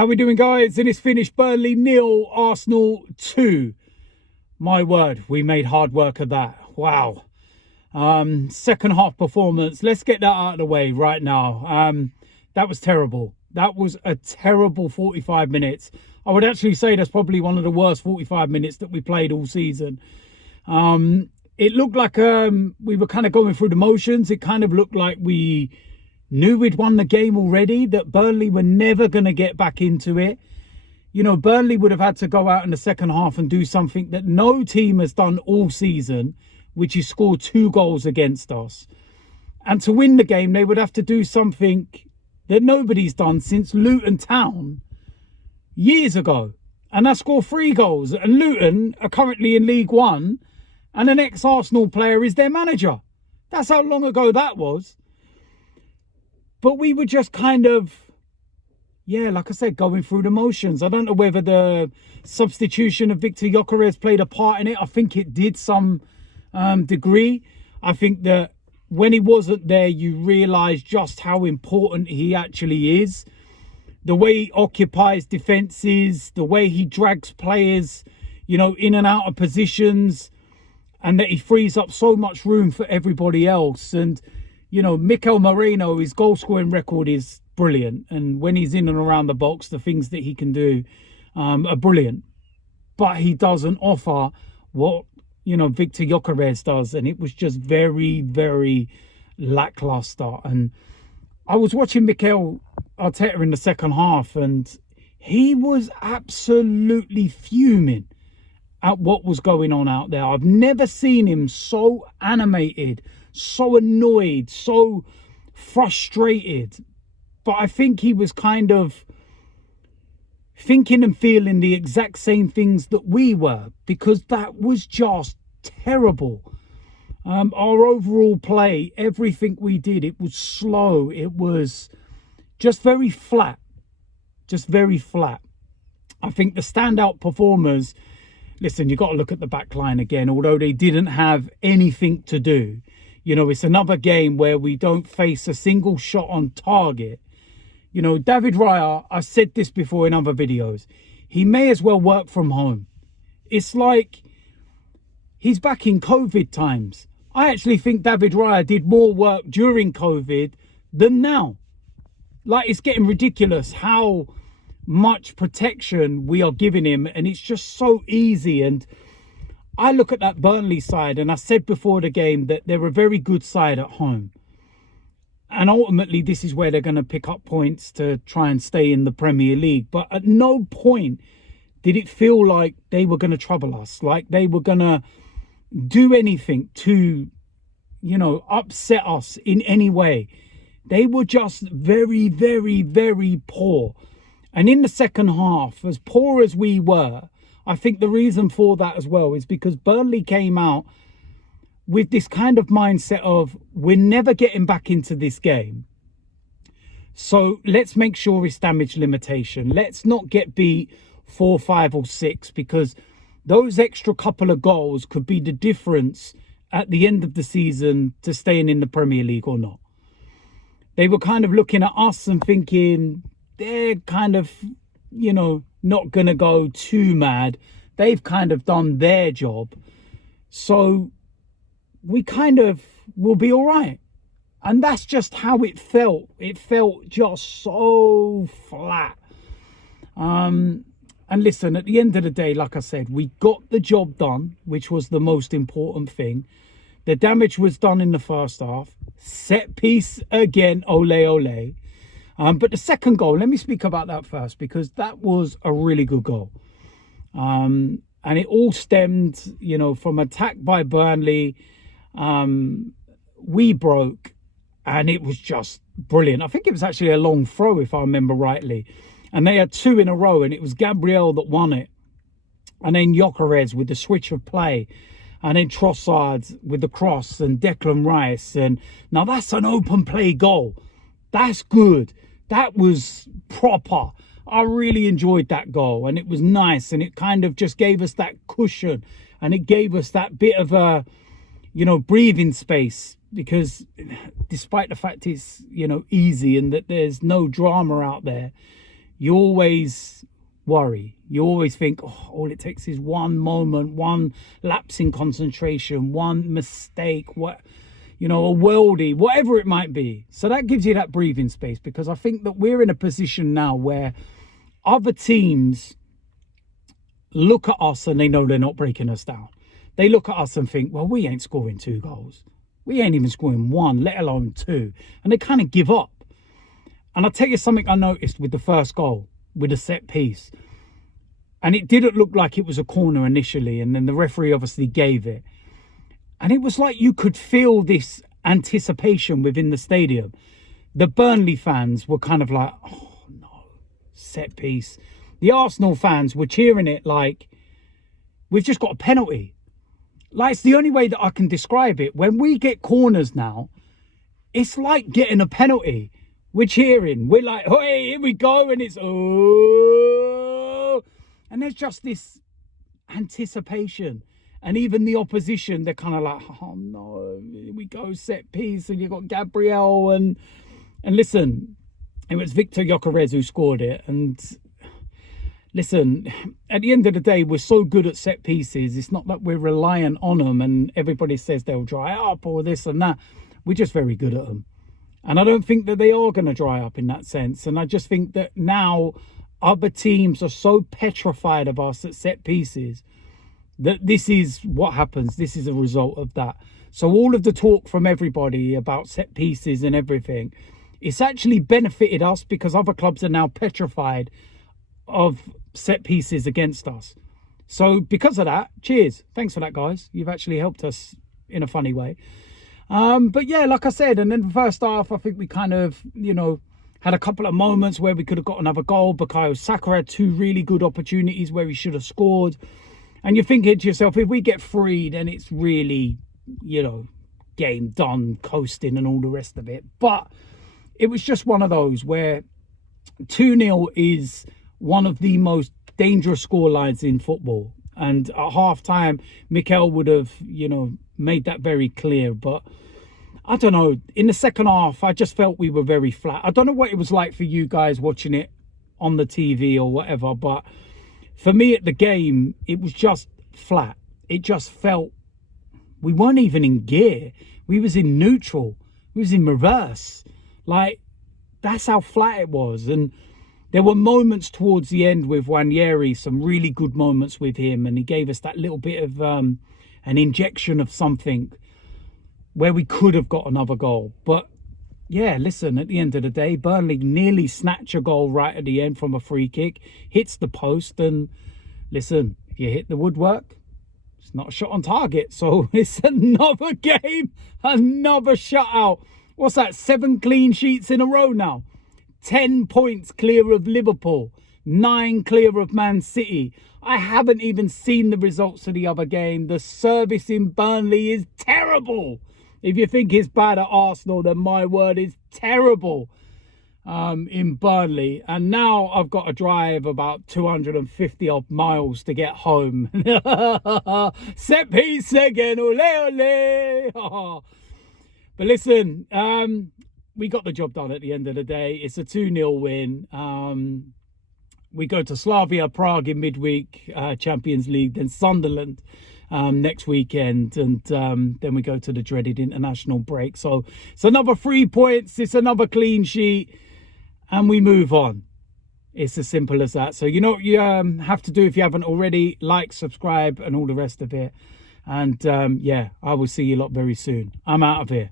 How we doing, guys? And it's finished. Burnley 0, Arsenal 2. My word, we made hard work of that. Wow. Second half performance. Let's get that out of the way right now. That was terrible. That was a terrible 45 minutes. I would actually say that's probably one of the worst 45 minutes that we played all season. It looked like we were kind of going through the motions. It kind of looked like we knew we'd won the game already, that Burnley were never going to get back into it. You know, Burnley would have had to go out in the second half and do something that no team has done all season, which is score 2 goals against us. And to win the game, they would have to do something that nobody's done since Luton Town years ago. And that's score 3 goals. And Luton are currently in League One, and an ex-Arsenal player is their manager. That's how long ago that was. But we were just kind of, like I said, going through the motions. I don't know whether the substitution of Victor Gyökeres played a part in it. I think it did some degree. I think that when he wasn't there, you realise just how important he actually is. The way he occupies defences, the way he drags players, in and out of positions, and that he frees up so much room for everybody else. And Mikel Merino, his goal scoring record is brilliant. And when he's in and around the box, the things that he can do are brilliant. But he doesn't offer what, Victor Gyökeres does. And it was just very, very lackluster. And I was watching Mikel Arteta in the second half, and he was absolutely fuming at what was going on out there. I've never seen him so animated, so annoyed, so frustrated. But I think he was kind of thinking and feeling the exact same things that we were, because that was just terrible. Our overall play, everything we did, it was slow. It was just very flat. Just very flat. I think the standout performers, listen, you've got to look at the back line again, although they didn't have anything to do. It's another game where we don't face a single shot on target. David Raya, I've said this before in other videos, he may as well work from home. It's like he's back in COVID times. I actually think David Raya did more work during COVID than now. Like, it's getting ridiculous how much protection we are giving him, and it's just so easy. And I look at that Burnley side, and I said before the game that they're a very good side at home. And ultimately, this is where they're going to pick up points to try and stay in the Premier League. But at no point did it feel like they were going to trouble us, like they were going to do anything to, upset us in any way. They were just very, very, very poor. And in the second half, as poor as we were, I think the reason for that as well is because Burnley came out with this kind of mindset of, we're never getting back into this game. So let's make sure it's damage limitation. Let's not get beat 4, 5 or 6, because those extra couple of goals could be the difference at the end of the season to staying in the Premier League or not. They were kind of looking at us and thinking, they're kind of, not going to go too mad. They've kind of done their job. So we kind of will be all right. And that's just how it felt. It felt just so flat. And listen, at the end of the day, like I said, we got the job done, which was the most important thing. The damage was done in the first half. Set piece again, ole, ole. But the second goal, let me speak about that first, because that was a really good goal. And it all stemmed, from attack by Burnley. We broke, and it was just brilliant. I think it was actually a long throw, if I remember rightly. And they had 2 in a row, and it was Gabriel that won it. And then Gyökeres with the switch of play. And then Trossard with the cross, and Declan Rice. And now that's an open play goal. That's good. That was proper. I really enjoyed that goal, and it was nice, and it kind of just gave us that cushion, and it gave us that bit of a, breathing space, because despite the fact it's, easy and that there's no drama out there, you always worry. You always think, oh, all it takes is one moment, one lapse in concentration, one mistake, what, you know, a worldie, whatever it might be. So that gives you that breathing space, because I think that we're in a position now where other teams look at us and they know they're not breaking us down. They look at us and think, well, we ain't scoring 2 goals. We ain't even scoring 1, let alone 2. And they kind of give up. And I'll tell you something I noticed with the first goal, with a set piece. And it didn't look like it was a corner initially. And then the referee obviously gave it. And it was like you could feel this anticipation within the stadium. The Burnley fans were kind of like, oh no, set piece. The Arsenal fans were cheering it like, we've just got a penalty. Like, it's the only way that I can describe it. When we get corners now, it's like getting a penalty. We're cheering. We're like, hey, here we go. And it's, oh. And there's just this anticipation. And even the opposition, they're kind of like, oh no, here we go, set piece. And you've got Gabriel. And listen, it was Victor Gyökeres who scored it. And listen, at the end of the day, we're so good at set pieces. It's not that we're reliant on them and everybody says they'll dry up or this and that. We're just very good at them. And I don't think that they are going to dry up in that sense. And I just think that now other teams are so petrified of us at set pieces that this is what happens. This is a result of that. So all of the talk from everybody about set pieces and everything, it's actually benefited us because other clubs are now petrified of set pieces against us. So because of that, cheers. Thanks for that, guys. You've actually helped us in a funny way. But yeah, like I said, and then the first half, I think we kind of, you know, had a couple of moments where we could have got another goal. Bukayo Saka had 2 really good opportunities where he should have scored. And you're thinking to yourself, if we get free, then it's really, you know, game done, coasting and all the rest of it. But it was just one of those where 2-0 is one of the most dangerous scorelines in football. And at half-time, Mikel would have, you know, made that very clear. But I don't know, in the second half, I just felt we were very flat. I don't know what it was like for you guys watching it on the TV or whatever, but for me at the game, it was just flat. It just felt, we weren't even in gear. We was in neutral. We was in reverse. Like, that's how flat it was. And there were moments towards the end with Nwaneri, some really good moments with him. And he gave us that little bit of an injection of something where we could have got another goal. But yeah, listen, at the end of the day, Burnley nearly snatch a goal right at the end from a free kick, hits the post. And listen, if you hit the woodwork, it's not a shot on target. So it's another game, another shutout. What's that? 7 clean sheets in a row now. 10 points clear of Liverpool, 9 clear of Man City. I haven't even seen the results of the other game. The service in Burnley is terrible. If you think it's bad at Arsenal, then my word is terrible in Burnley. And now I've got to drive about 250 odd miles to get home. Set piece again, ole ole. But listen, we got the job done at the end of the day. It's a 2-0 win. We go to Slavia Prague in midweek, Champions League, then Sunderland next weekend, and then we go to the dreaded international break. So it's another 3 points, it's another clean sheet, and we move on. It's as simple as that. So you know what you have to do if you haven't already: like, subscribe, and all the rest of it. And yeah, I will see you lot very soon. I'm out of here.